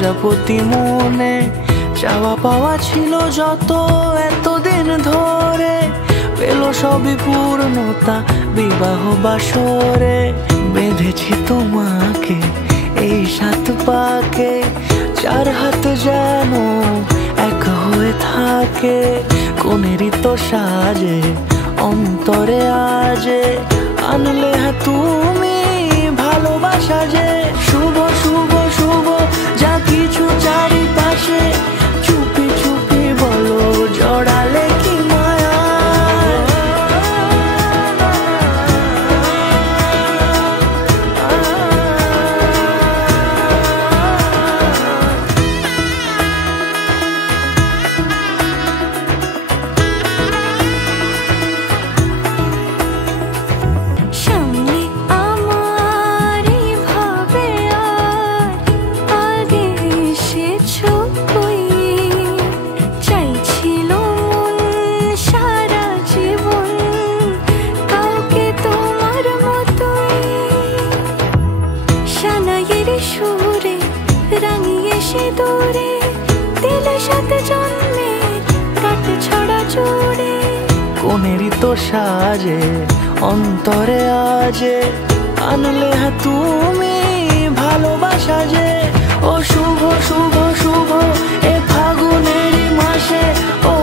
প্রজাপতি মনে চাওয়া পাওয়া ছিল যত এতদিন ধরে, পেল সবই পূর্ণতা বিবাহ বাসরে। বেঁধেছি তোমাকে এই 7 পাকে, 4 হাত যেন এক হয়ে থাকে। কোনেরই তো সাজে অন্তরে আজে, আনলে হ্যাঁ তুমি ভালোবাসা যে। শুভ শুভ শুভ যা কিছু চারিপাশে, চুপি চুপি বলো জড়ালে কি মায়া। সুরে রাঙিয়ে সে দূরে দিলে 7 জন্মের কাট ছড়া জোড়ে। কোনেরই তো সাজে অন্তরে আজে, আনলে হ্যাঁ তুমি ভালোবাসা যে। ও শুভ শুভ শুভ এ ফাগুনেরই মাসে, ও